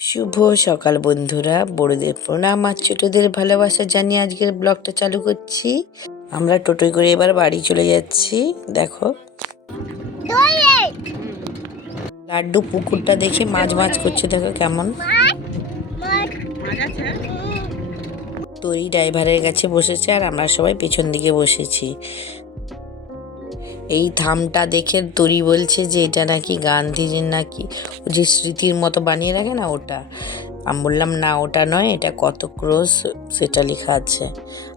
শুভ সকাল বন্ধুরা, বড়দের প্রণাম আর ছোটদের ভালোবাসা জানিয়ে আজকের ব্লগটা চালু করছি। আমরা টোটোয় করে এবার বাড়ি চলে যাচ্ছি। দেখো লাড্ডু পুকুরটা দেখে মাছ মাছ করছে, দেখো কেমন। তরি ড্রাইভারের কাছে বসেছে আর আমরা সবাই পেছন দিকে বসেছি। এই থামটা দেখে তরি বলছে যে এটা নাকি গান্ধীজির নাকি যে স্মৃতির মতো বানিয়ে রাখে না, ওটা। আমি বললাম না, ওটা নয়, এটা কত ক্রোশ সেটা লেখা আছে।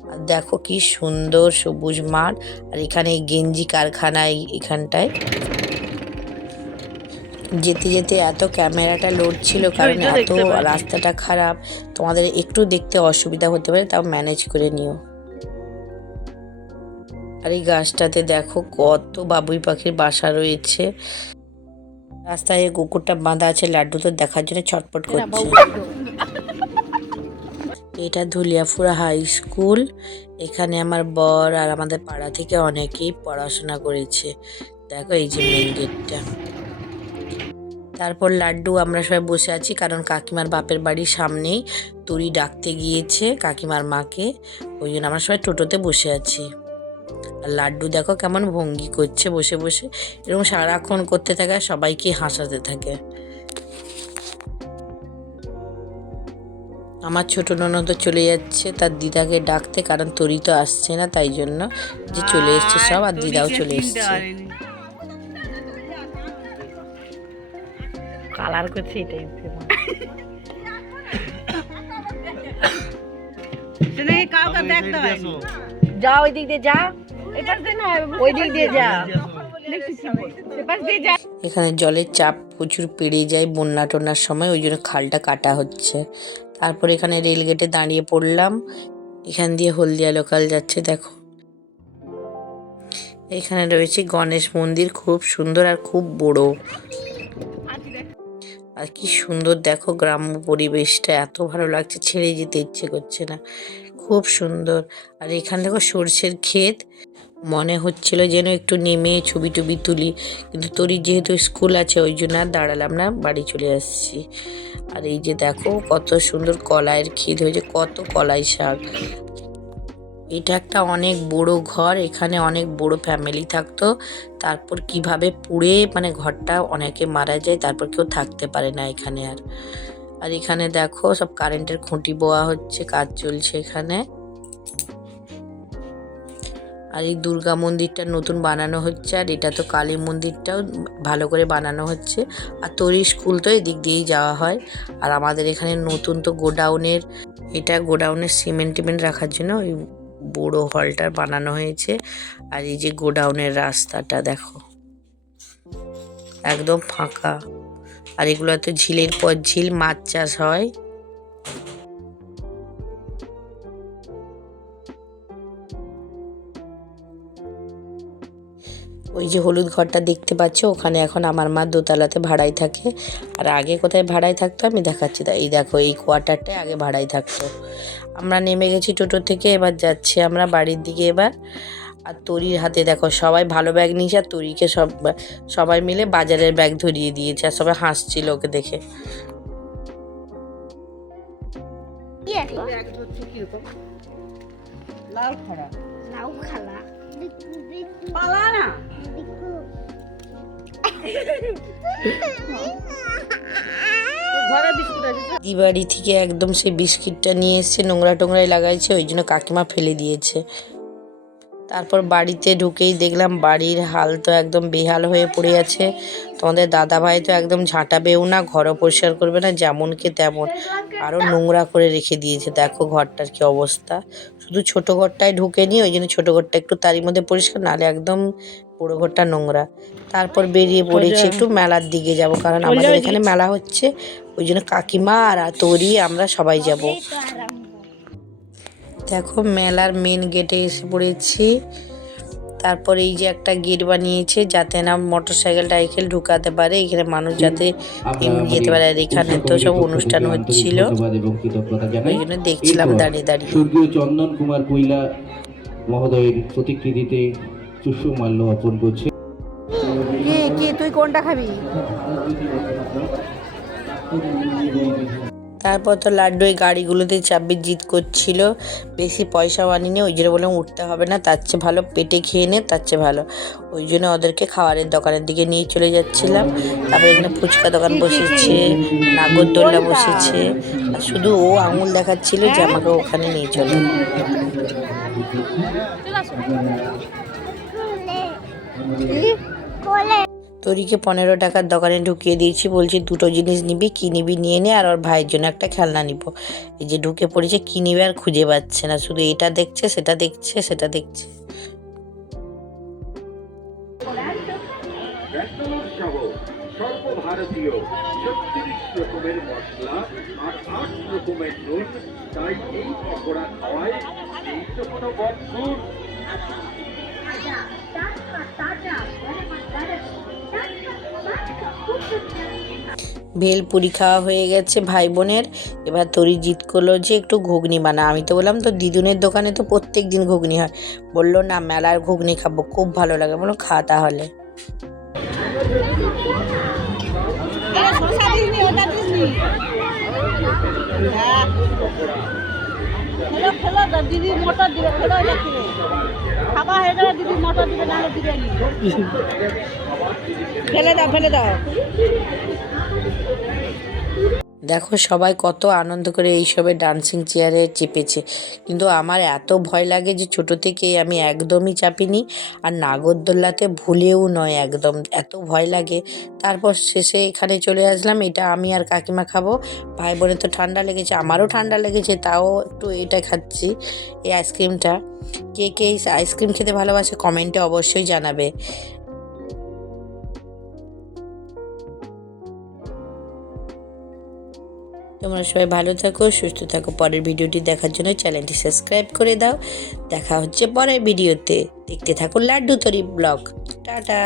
আর দেখো কি সুন্দর সবুজ মাঠ, আর এখানে এই গেঞ্জি কারখানা এখানটায়। যেতে যেতে এত ক্যামেরাটা লোড ছিল, কারণ এত রাস্তাটা খারাপ, তোমাদের একটু দেখতে অসুবিধা হতে পারে, তাও ম্যানেজ করে নিও। আর এই গাছটাতে দেখো কত বাবুই পাখির বাসা রয়েছে। রাস্তায় কুকুরটা বাঁধা আছে, লাড্ডু তো দেখার জন্য ছটপট করছে। এটা ধুলিয়াপুরা হাই স্কুল। এখানে আমার বর আর আমাদের পাড়া থেকে অনেকেই পড়াশোনা করেছে। দেখো এই যে মেন গেটটা। তারপর লাড্ডু আমরা সবাই বসে আছি, কারণ কাকিমার বাপের বাড়ির সামনেই তরি ডাকতে গিয়েছে কাকিমার মাকে, ওই জন্য আমরা সবাই টোটোতে বসে আছি। আর লাড্ডু দেখো কেমন ভঙ্গি করছে বসে বসে, এরকম সারাক্ষণ করতে থাকে, সবাইকে হাসাতে থাকে। আমার ছোট ননদ চলে যাচ্ছে তার দিদাকে ডাকতে, কারণ তরি তো আসছে না, তাই জন্য যে চলে এসছে সব, আর দিদাও চলে এসছে। কালার করছে এটাই যা, ওই দিক দিয়ে যা, ওই দিক দিয়ে যা। এখানে জলের চাপ প্রচুর পেরিয়ে যায় বন্যা টন্যার সময়, ওই জন্য খালটা কাটা হচ্ছে। তারপর এখানে রেলগেটে দাঁড়িয়ে পড়লাম। এখান দিয়ে হলদিয়া লোকাল যাচ্ছে। দেখো এখানে রয়েছে গণেশ মন্দির, খুব সুন্দর আর খুব বড়। আর কি সুন্দর দেখো গ্রাম্য পরিবেশটা, এত ভালো লাগছে, ছেড়ে যেতে ইচ্ছে করছে না, খুব সুন্দর। আর এখানে দেখো সর্ষের ক্ষেত, মনে হচ্ছিল যেন একটু নেমে ছবি টবি তুলি, কিন্তু তোরই যেহেতু স্কুল আছে ওই জন্য আর দাঁড়ালাম না, বাড়ি চলে আসছি। আর এই যে দেখো কত সুন্দর কলাইয়ের ক্ষেত হয়েছে, কত কলাই শাক। এটা একটা অনেক বড় ঘর, এখানে অনেক বড় ফ্যামিলি থাকতো। তারপর কিভাবে পুড়ে মানে ঘরটা অনেকে মারা যায়, তারপর কেউ থাকতে পারে না এখানে আর। আর এখানে দেখো সব কারেন্টের খুঁটি বোয়া হচ্ছে, কাজ চলছে এখানে। আর এই দুর্গা মন্দিরটা নতুন বানানো হচ্ছে, আর এটা তো কালী মন্দিরটাও ভালো করে বানানো হচ্ছে। আর তরি স্কুল তো এদিক দিয়েই যাওয়া হয়। আর আমাদের এখানে নতুন তো গোডাউনের, এটা গোডাউনের সিমেন্ট টিমেন্ট রাখার জন্য ওই বড় হলটা বানানো হয়েছে। আর এই যে গোডাউনের রাস্তাটা দেখো একদম ফাঁকা। আর এগুলো তো ঝিলের পর ঝিল, মাছ চাষ হয়। ওই যে হলুদ ঘরটা দেখতে পাচ্ছ, ওখানে এখন আমার মা দোতলাতে ভাড়াই থাকে। আর আগে কোথায় ভাড়াই থাকতো আমি দেখাচ্ছি। এই দেখো এই কোয়ার্টারটায় আগে ভাড়াই থাকতো। আমরা নেমে গেছি টোটো থেকে, এবার যাচ্ছি আমরা বাড়ির দিকে এবার। আর তরির হাতে দেখো সবাই ভালো ব্যাগ নিয়েছে, আর তরিকে সবাই মিলে বাজারের ব্যাগ ধরিয়ে দিয়েছে, আর সবাই হাসছিল ওকে দেখে। লাউ খালা পালা না দিবাড়ি থেকে একদম সেই বিস্কিটটা নিয়ে এসছে, নোংরা টোংরাই লাগাইছে, ওই জন্য কাকিমা ফেলে দিয়েছে। তারপর বাড়িতে ঢুকেই দেখলাম বাড়ির হাল তো একদম বেহাল হয়ে পড়ে আছে। তোমাদের দাদা ভাই তো একদম ঝাঁটাবেও না, ঘরও পরিষ্কার করবে না, যেমনকে তেমন আরও নোংরা করে রেখে দিয়েছে। দেখো ঘরটার কি অবস্থা, শুধু ছোট ঘরটায় ঢুকেনি, ওই জন্য ছোট ঘরটা একটু তারই মধ্যে পরিষ্কার, নাহলে একদম বড় ঘরটা নোংরা। তারপর বেরিয়ে পড়েছি একটু মেলার দিকে যাব, কারণ আমাদের এখানে মেলা হচ্ছে, ওই জন্য কাকিমা আর তরি আমরা সবাই যাব। দেখো মেলার মেন গেটে এসে পড়েছি। তারপর এই যে একটা গেট বানিয়েছে যাতে না মোটর সাইকেল টাইকেল ঢুকাতে পারে, এখানে মানুষ যাতে এমনি যেতে পারে। আর এখানে তো সব অনুষ্ঠান হচ্ছিল, ওই জন্য দেখছিলাম দাঁড়িয়ে দাঁড়িয়ে। স্বর্গীয় চন্দন কুমার কৈলা মহোদয়ের প্রতিকৃতিতে পুষ্পমাল্য অর্পণ করছে। কি তুই কোনটা খাবি? তারপর তো লাড্ডু এই গাড়িগুলোতে চাপবে, জিদ করছিল, বেশি পয়সাও আনিনি, ওই জন্য বললাম উঠতে হবে না, তার চেয়ে ভালো পেটে খেয়ে নে, তার চেয়ে ভালো। ওই জন্য ওদেরকে খাবারের দোকানের দিকে নিয়ে চলে যাচ্ছিলাম। তারপরে এখানে ফুচকা দোকান বসেছে, নাগরদোল্লা বসেছে, আর শুধু ও আঙুল দেখাচ্ছিল যে আমাকে ওখানে নিয়ে চলে। তরিকে 15 টাকার দোকানে ঢুকিয়ে দিয়েছি, বলছি দুটো জিনিস নিবি, কি নিবি নিয়ে নে, আর ওর ভাইয়ের জন্য একটা খেলনা নিব। এই যে ঢুকে পড়েছে, কি নিবে আর খুঁজে পাচ্ছে না, শুধু এটা দেখছে, সেটা দেখছে, সেটা দেখছে। সর্বভারতীয় 36 রকমের মশলা আর 8 রকমের নুন, তাই এই পকোড়া খাওয়ায় এই তো কোনো বদগুণ। ভেলপুরি খাওয়া হয়ে গেছে ভাই বোনের। এবার তরি জিদ করলো যে একটু ঘুগনি বানা। আমি তো বললাম তো দিদুনের দোকানে তো প্রত্যেক দিন ঘুগনি হয়। বললো না, মেলার ঘুগনি খাবো, খুব ভালো লাগে। বললো খা তাহলে। দিদি মটর দিবে, খেলো এটা কিনে খাবার হয়ে গেলে দিদি মটর দিবে, নাহলে দিবে নি। ফেলে দাও, ফেলে দাও। দেখো সবাই কত আনন্দ করে এইসবে ডান্সিং চেয়ারে চেপেছে, কিন্তু আমার এত ভয় লাগে যে ছোট থেকে আমি একদমই চাপিনি, আর নাগরদোল্লাতে ভুলেও নয়, একদম এত ভয় লাগে। তারপর শেষে এখানে চলে আসলাম, এটা আমি আর কাকিমা খাবো। ভাই বোনের তো ঠান্ডা লেগেছে, আমারও ঠান্ডা লেগেছে, তাও একটু এটা খাচ্ছি, এই আইসক্রিমটা। কে কে এই আইসক্রিম খেতে ভালোবাসে কমেন্টে অবশ্যই জানাবে। তোমরা সবাই ভালো থাকো, সুস্থ থাকো। পরের ভিডিওটি দেখার জন্য চ্যানেলটি সাবস্ক্রাইব করে দাও। দেখা হচ্ছে পরের ভিডিওতে। দেখতে থাকো লাড্ডু তরি ব্লগ। টাটা।